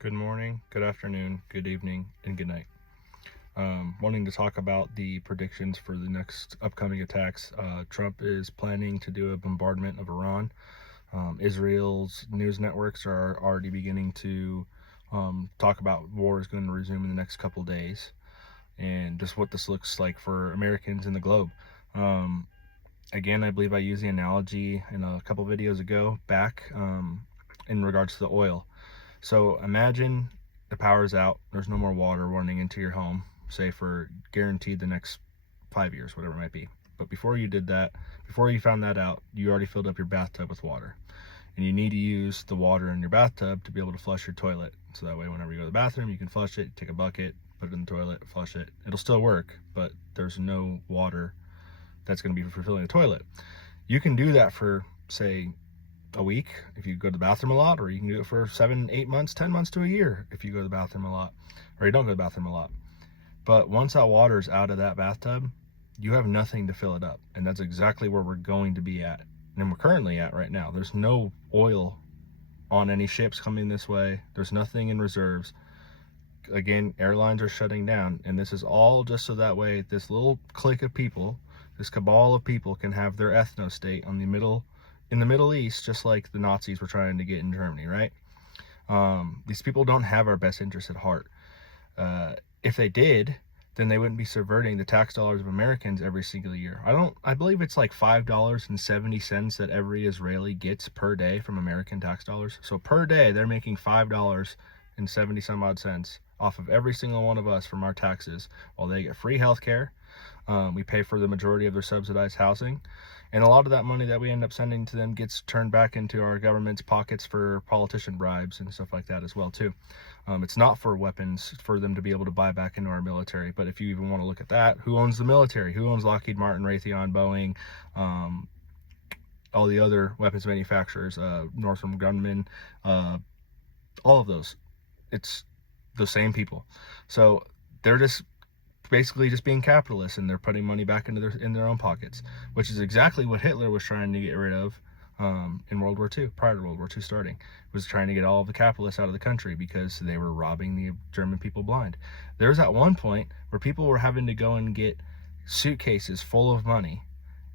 Good morning, good afternoon, good evening, and good night. Wanting to talk about the predictions for the next upcoming attacks. Trump is planning to do a bombardment of Iran. Israel's news networks are already beginning to talk about war is going to resume in the next couple days, and just what this looks like for Americans in the globe. Um, Again, I believe I used the analogy in a couple videos ago back in regards to the oil. So imagine the power's out, there's no more water running into your home, say for guaranteed the next 5 years, whatever it might be. But before you did that, before you found that out, you already filled up your bathtub with water. And you need to use the water in your bathtub to be able to flush your toilet. So that way, whenever you go to the bathroom, you can flush it, take a bucket, put it in the toilet, flush it. It'll still work, but there's no water that's going to be fulfilling the toilet. You can do that for, say, a week if you go to the bathroom a lot, or you can do it for 7, 8 months, 10 months to a year if you go to the bathroom a lot, or you don't go to the bathroom a lot. But once that water's out of that bathtub, you have nothing to fill it up. And that's exactly where we're going to be at. And we're currently at right now. There's no oil on any ships coming this way. There's nothing in reserves. Again, airlines are shutting down. And this is all just so that way this little clique of people, this cabal of people, can have their ethno-state in the Middle East, just like the Nazis were trying to get in Germany, right? These people don't have our best interests at heart. If they did, then they wouldn't be subverting the tax dollars of Americans every single year. I believe it's like $5.70 that every Israeli gets per day from American tax dollars. So per day, they're making $5.70 some odd cents off of every single one of us from our taxes, while they get free health care. We pay for the majority of their subsidized housing. And a lot of that money that we end up sending to them gets turned back into our government's pockets for politician bribes and stuff like that as well, too. It's not for weapons for them to be able to buy back into our military. But if you even want to look at that, who owns the military? Who owns Lockheed Martin, Raytheon, Boeing, all the other weapons manufacturers, Northrop Grumman, all of those? It's the same people. So they're just basically just being capitalists, and they're putting money back into their own pockets, which is exactly what Hitler was trying to get rid of in World War II, prior to World War II starting. Was trying to get all of the capitalists out of the country because they were robbing the German people blind. There was at one point where people were having to go and get suitcases full of money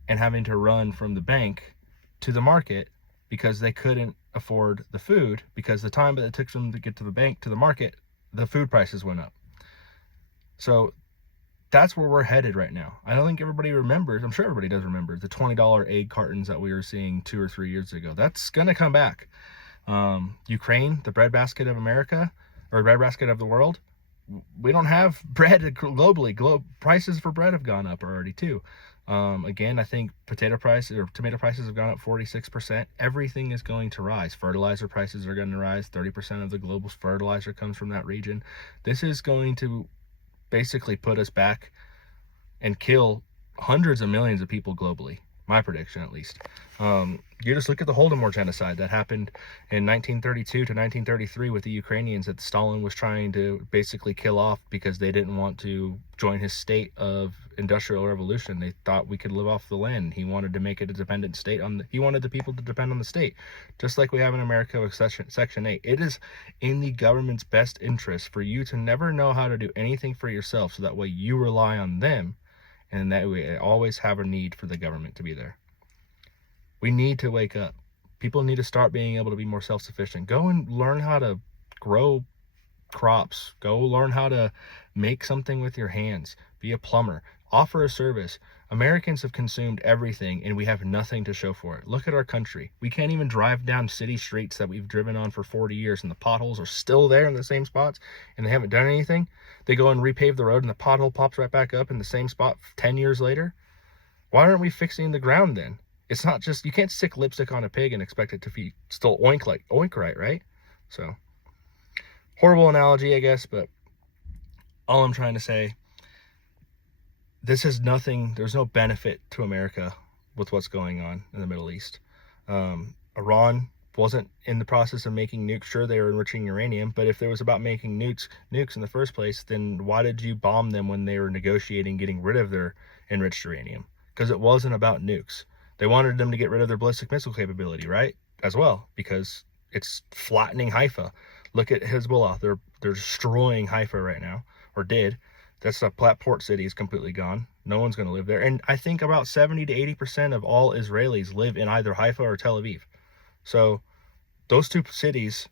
and having to run from the bank to the market because they couldn't afford the food, because the time that it took them to get to the bank to the market, the food prices went up. So that's where we're headed right now. I don't think everybody remembers, I'm sure everybody does remember, the $20 egg cartons that we were seeing 2 or 3 years ago. That's going to come back. Ukraine, the breadbasket of America, or breadbasket of the world, we don't have bread globally. Prices for bread have gone up already too. Again, I think tomato prices have gone up 46%. Everything is going to rise. Fertilizer prices are going to rise. 30% of the global fertilizer comes from that region. This is going to basically put us back and kill hundreds of millions of people globally. My prediction, at least. You just look at the Holodomor genocide that happened in 1932 to 1933 with the Ukrainians that Stalin was trying to basically kill off because they didn't want to join his state of industrial revolution. They thought we could live off the land. He wanted to make it a dependent state he wanted the people to depend on the state, just like we have in America with Section 8. It is in the government's best interest for you to never know how to do anything for yourself, so that way you rely on them, and that way I always have a need for the government to be there. We need to wake up. People need to start being able to be more self-sufficient. Go and learn how to grow crops. Go learn how to make something with your hands. Be a plumber. Offer a service. Americans have consumed everything, and we have nothing to show for it. Look at our country. We can't even drive down city streets that we've driven on for 40 years, and the potholes are still there in the same spots, and they haven't done anything. They go and repave the road, and the pothole pops right back up in the same spot 10 years later. Why aren't we fixing the ground then? It's not just, you can't stick lipstick on a pig and expect it to be still oink right? So, horrible analogy, I guess, but all I'm trying to say, this is nothing, there's no benefit to America with what's going on in the Middle East. Iran wasn't in the process of making nukes. Sure, they were enriching uranium, but if it was about making nukes in the first place, then why did you bomb them when they were negotiating getting rid of their enriched uranium? Because it wasn't about nukes. They wanted them to get rid of their ballistic missile capability, right? As well, because it's flattening Haifa. Look at Hezbollah. They're destroying Haifa right now, or did. That's a port city is completely gone. No one's going to live there. And I think about 70 to 80% of all Israelis live in either Haifa or Tel Aviv. So those two cities,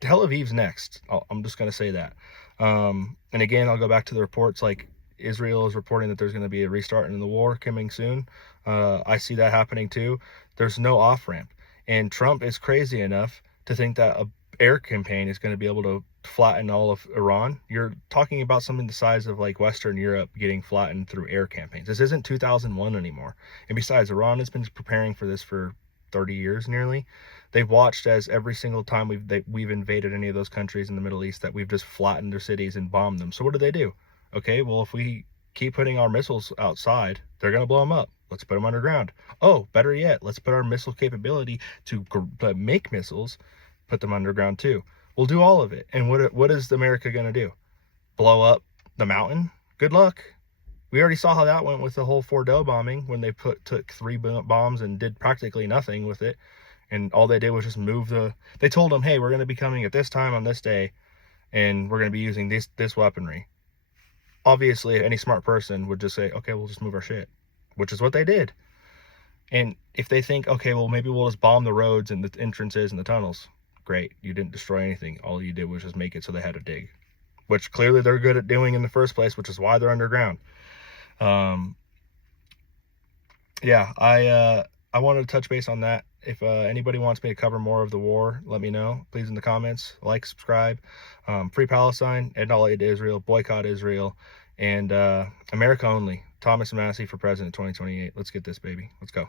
Tel Aviv's next. I'm just going to say that. And again, I'll go back to the reports. Like, Israel is reporting that there's going to be a restart in the war coming soon. I see that happening too. There's no off-ramp. And Trump is crazy enough to think that a air campaign is going to be able to flatten all of Iran. You're talking about something the size of like Western Europe getting flattened through air campaigns. This isn't 2001 anymore. And besides, Iran has been preparing for this for 30 years nearly. They've watched as every single time we've invaded any of those countries in the Middle East that we've just flattened their cities and bombed them. So what do? Okay, well, if we keep putting our missiles outside, they're going to blow them up. Let's put them underground. Oh, better yet, let's put our missile capability to make missiles, put them underground too. We'll do all of it. And what is America going to do? Blow up the mountain? Good luck. We already saw how that went with the whole Fordo bombing when they took 3 bombs and did practically nothing with it. And all they did was just they told them, hey, we're going to be coming at this time on this day, and we're going to be using this weaponry. Obviously, any smart person would just say, okay, we'll just move our shit, which is what they did. And if they think, okay, well, maybe we'll just bomb the roads and the entrances and the tunnels, great. You didn't destroy anything. All you did was just make it so they had to dig, which clearly they're good at doing in the first place, which is why they're underground. Yeah, I wanted to touch base on that. If anybody wants me to cover more of the war, let me know. Please in the comments, like, subscribe. Free Palestine, end all aid to Israel, boycott Israel, and America only. Thomas Massey for president 2028. Let's get this, baby. Let's go.